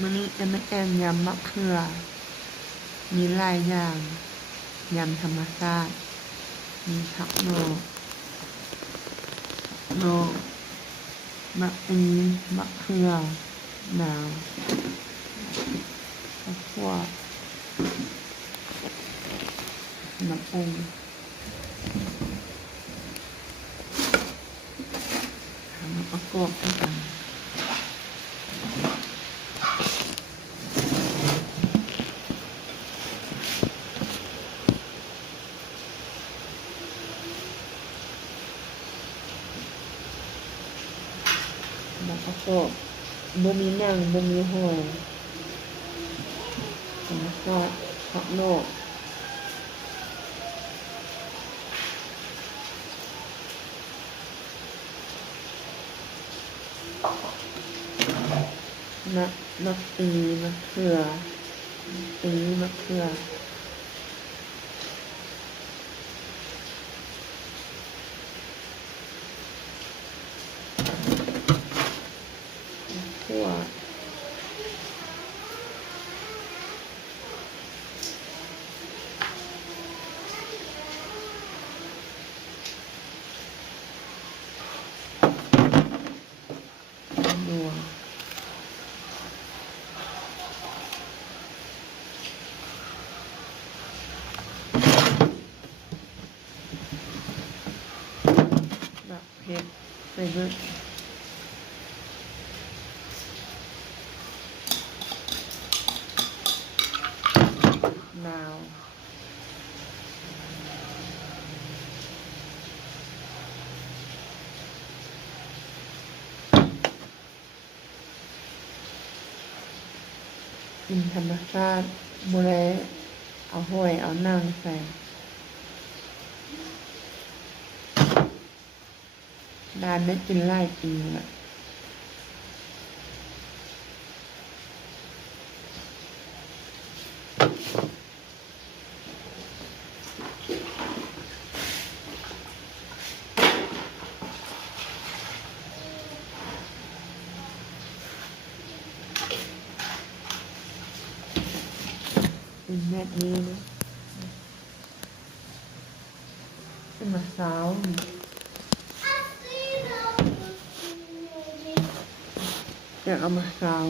มื้อนี้จะมาแกงยำมะเขือมีหลายอย่างยำธรรมชาติมีผักโนมะปีมะเขือหนาวข้าวคั่วน้ำปรุงทำประกอบด้วยกันแล้วก็บ่มีหนังบ่มีหัวแล้วก็ผักโนกมะปีมะเขือปีมะเขือคั่วนัวแบบเผ็ดใส่เบิดนาวกินธรรมชาติบ่ได้เอาห้วยเอานางใส่ดานได้กินหลายปีละเป็นแบบนี้นะเป็นมะพร้าวอยากเอามะพร้าว